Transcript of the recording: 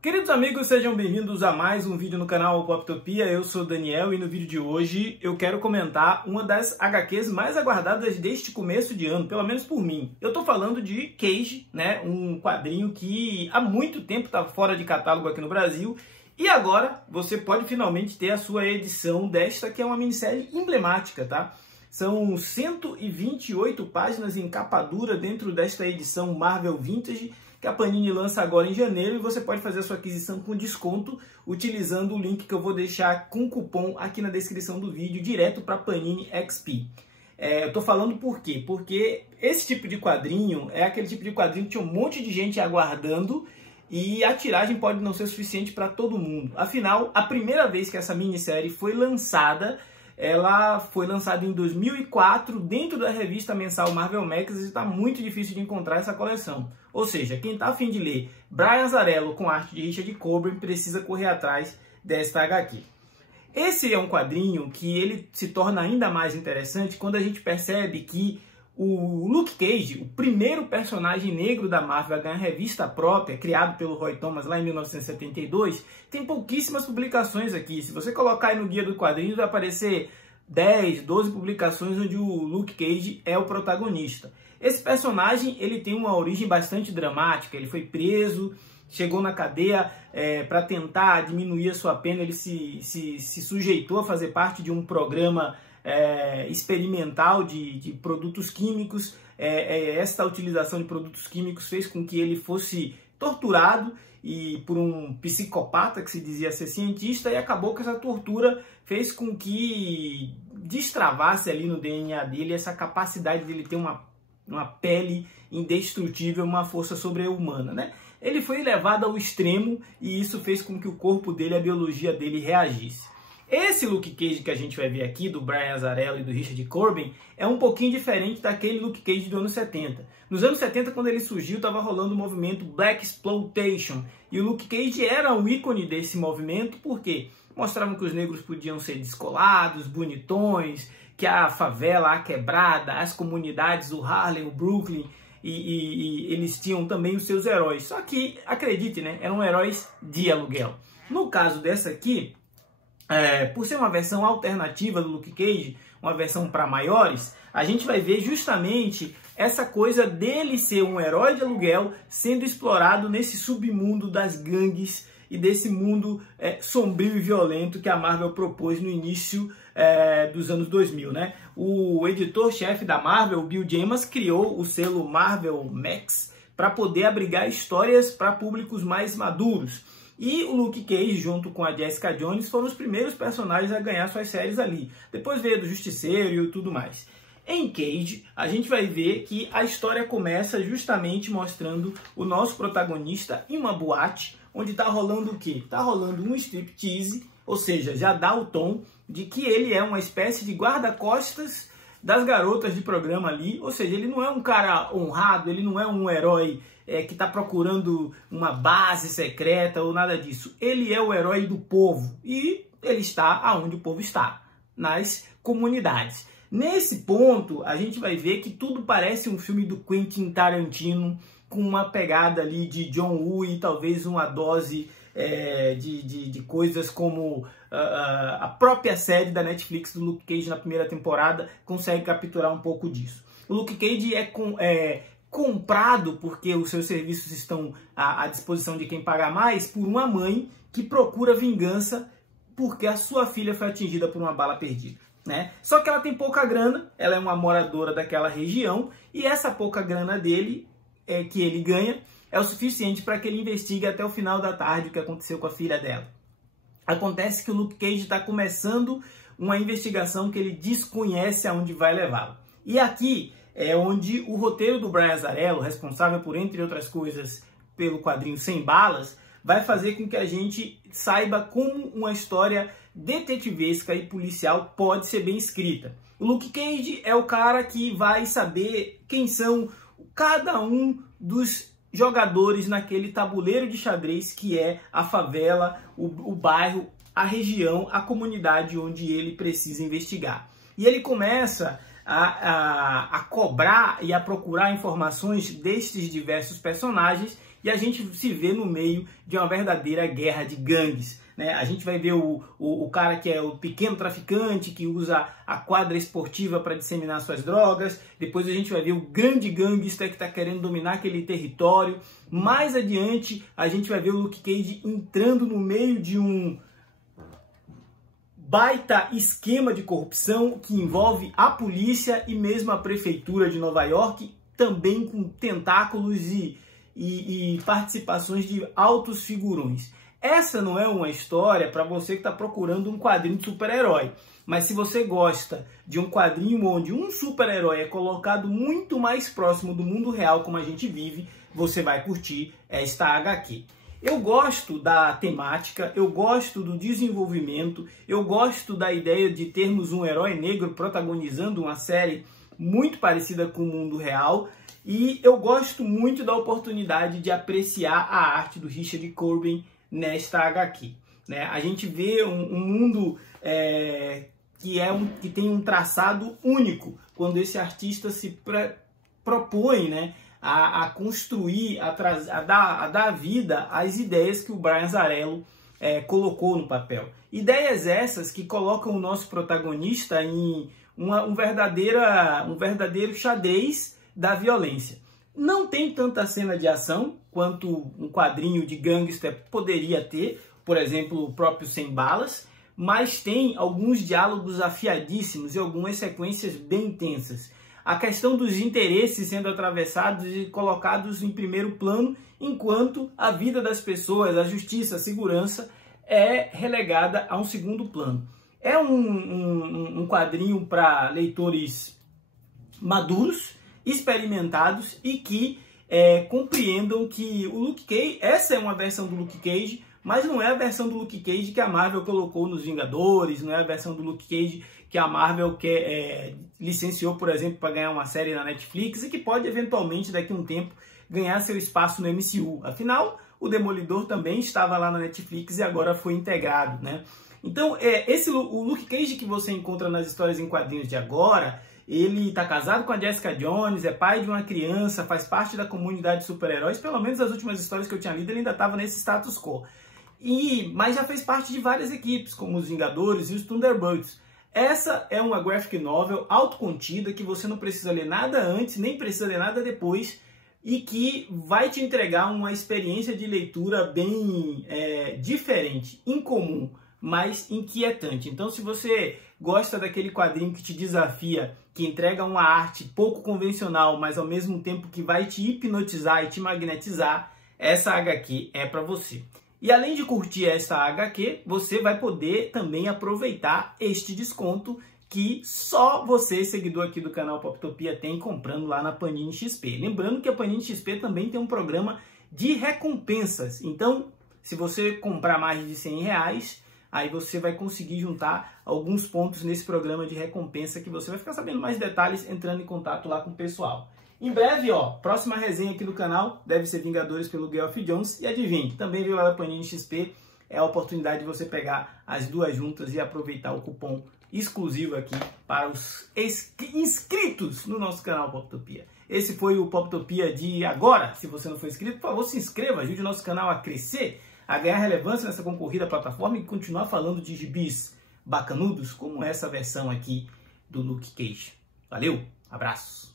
Queridos amigos, sejam bem-vindos a mais um vídeo no canal Poptopia. Eu sou o Daniel e no vídeo de hoje eu quero comentar uma das HQs mais aguardadas deste começo de ano, pelo menos por mim. Eu tô falando de Cage, né? Um quadrinho que há muito tempo estava fora de catálogo aqui no Brasil e agora você pode finalmente ter a sua edição desta, que é uma minissérie emblemática, tá? São 128 páginas em capa dura dentro desta edição Marvel Vintage, que a Panini lança agora em janeiro, e você pode fazer a sua aquisição com desconto utilizando o link que eu vou deixar com cupom aqui na descrição do vídeo, direto para Panini XP. Eu tô falando por quê? Porque esse tipo de quadrinho é aquele tipo de quadrinho que tinha um monte de gente aguardando e a tiragem pode não ser suficiente para todo mundo. Afinal, a primeira vez que essa minissérie foi lançada, ela foi lançada em 2004 dentro da revista mensal Marvel Max e está muito difícil de encontrar essa coleção. Ou seja, quem está a fim de ler Brian Azzarello com arte de Richard Corbin precisa correr atrás desta HQ. Esse é um quadrinho que ele se torna ainda mais interessante quando a gente percebe que o Luke Cage, o primeiro personagem negro da Marvel a ganhar revista própria, criado pelo Roy Thomas lá em 1972, tem pouquíssimas publicações aqui. Se você colocar aí no guia do quadrinho, vai aparecer 10, 12 publicações onde o Luke Cage é o protagonista. Esse personagem ele tem uma origem bastante dramática. Ele foi preso, chegou na cadeia para tentar diminuir a sua pena. Ele se sujeitou a fazer parte de um programa experimental de produtos químicos. Esta utilização de produtos químicos fez com que ele fosse torturado e por um psicopata que se dizia ser cientista, e acabou que essa tortura fez com que destravasse ali no DNA dele essa capacidade dele ter uma pele indestrutível, uma força sobre-humana, né? Ele foi levado ao extremo e isso fez com que o corpo dele, a biologia dele reagisse. Esse Luke Cage que a gente vai ver aqui, do Brian Azzarello e do Richard Corbin, é um pouquinho diferente daquele Luke Cage do ano 70. Nos anos 70, quando ele surgiu, estava rolando o movimento Black Exploitation. E o Luke Cage era um ícone desse movimento, porque mostravam que os negros podiam ser descolados, bonitões, que a favela, a quebrada, as comunidades, o Harlem, o Brooklyn, e eles tinham também os seus heróis. Só que, acredite, né, eram heróis de aluguel. No caso dessa aqui, por ser uma versão alternativa do Luke Cage, uma versão para maiores, a gente vai ver justamente essa coisa dele ser um herói de aluguel sendo explorado nesse submundo das gangues e desse mundo sombrio e violento que a Marvel propôs no início dos anos 2000, né? O editor-chefe da Marvel, Bill Jemas, criou o selo Marvel Max para poder abrigar histórias para públicos mais maduros. E o Luke Cage, junto com a Jessica Jones, foram os primeiros personagens a ganhar suas séries ali. Depois veio do Justiceiro e tudo mais. Em Cage, a gente vai ver que a história começa justamente mostrando o nosso protagonista em uma boate, onde tá rolando o quê? Tá rolando um striptease, ou seja, já dá o tom de que ele é uma espécie de guarda-costas das garotas de programa ali, ou seja, ele não é um cara honrado, ele não é um herói que está procurando uma base secreta ou nada disso. Ele é o herói do povo e ele está onde o povo está, nas comunidades. Nesse ponto, a gente vai ver que tudo parece um filme do Quentin Tarantino, com uma pegada ali de John Woo e talvez uma dose de coisas como a própria série da Netflix do Luke Cage na primeira temporada consegue capturar um pouco disso. O Luke Cage é comprado porque os seus serviços estão à disposição de quem paga mais por uma mãe que procura vingança porque a sua filha foi atingida por uma bala perdida, né? Só que ela tem pouca grana, ela é uma moradora daquela região e essa pouca grana dele que ele ganha é o suficiente para que ele investigue até o final da tarde o que aconteceu com a filha dela. Acontece que o Luke Cage está começando uma investigação que ele desconhece aonde vai levá-lo. E aqui é onde o roteiro do Brian Azzarello, responsável por, entre outras coisas, pelo quadrinho Sem Balas, vai fazer com que a gente saiba como uma história detetivesca e policial pode ser bem escrita. O Luke Cage é o cara que vai saber quem são cada um dos jogadores naquele tabuleiro de xadrez que é a favela, o bairro, a região, a comunidade onde ele precisa investigar. E ele começa a cobrar e a procurar informações destes diversos personagens e a gente se vê no meio de uma verdadeira guerra de gangues, né? A gente vai ver o cara que é o pequeno traficante, que usa a quadra esportiva para disseminar suas drogas. Depois a gente vai ver o grande gangster que está querendo dominar aquele território. Mais adiante, a gente vai ver o Luke Cage entrando no meio de um baita esquema de corrupção que envolve a polícia e mesmo a prefeitura de Nova York, também com tentáculos e participações de altos figurões. Essa não é uma história para você que está procurando um quadrinho de super-herói, mas se você gosta de um quadrinho onde um super-herói é colocado muito mais próximo do mundo real como a gente vive, você vai curtir esta HQ. Eu gosto da temática, eu gosto do desenvolvimento, eu gosto da ideia de termos um herói negro protagonizando uma série muito parecida com o mundo real, e eu gosto muito da oportunidade de apreciar a arte do Richard Corbin nesta HQ. Né? A gente vê um mundo que tem um traçado único, quando esse artista se propõe, né, a construir, a dar vida às ideias que o Brian Azzarello colocou no papel. Ideias essas que colocam o nosso protagonista em um verdadeiro xadrez da violência. Não tem tanta cena de ação quanto um quadrinho de gangster poderia ter, por exemplo, o próprio Sem Balas, mas tem alguns diálogos afiadíssimos e algumas sequências bem intensas. A questão dos interesses sendo atravessados e colocados em primeiro plano, enquanto a vida das pessoas, a justiça, a segurança é relegada a um segundo plano. É um quadrinho para leitores maduros, experimentados e que compreendam que o Luke Cage, essa é uma versão do Luke Cage, mas não é a versão do Luke Cage que a Marvel colocou nos Vingadores, não é a versão do Luke Cage que a Marvel licenciou, por exemplo, para ganhar uma série na Netflix e que pode eventualmente, daqui a um tempo, ganhar seu espaço no MCU. Afinal, o Demolidor também estava lá na Netflix e agora foi integrado, né? Então, o Luke Cage que você encontra nas histórias em quadrinhos de agora, ele está casado com a Jessica Jones, é pai de uma criança, faz parte da comunidade de super-heróis, pelo menos as últimas histórias que eu tinha lido ele ainda estava nesse status quo. Mas já fez parte de várias equipes, como os Vingadores e os Thunderbirds. Essa é uma graphic novel autocontida, que você não precisa ler nada antes, nem precisa ler nada depois, e que vai te entregar uma experiência de leitura bem diferente, incomum, mas inquietante. Então, se você gosta daquele quadrinho que te desafia, que entrega uma arte pouco convencional, mas ao mesmo tempo que vai te hipnotizar e te magnetizar, essa HQ é para você. E além de curtir essa HQ, você vai poder também aproveitar este desconto que só você, seguidor aqui do canal Poptopia, tem comprando lá na Panini XP. Lembrando que a Panini XP também tem um programa de recompensas. Então, se você comprar mais de R$100, aí você vai conseguir juntar alguns pontos nesse programa de recompensa que você vai ficar sabendo mais detalhes entrando em contato lá com o pessoal. Em breve, próxima resenha aqui do canal deve ser Vingadores pelo Geoff Johns. E adivinhe, também veio lá da Panini XP, é a oportunidade de você pegar as duas juntas e aproveitar o cupom exclusivo aqui para os inscritos no nosso canal Poptopia. Esse foi o Poptopia de agora. Se você não for inscrito, por favor, se inscreva, ajude o nosso canal a crescer, a ganhar relevância nessa concorrida plataforma e continuar falando de gibis bacanudos como essa versão aqui do Luke Cage. Valeu, abraços!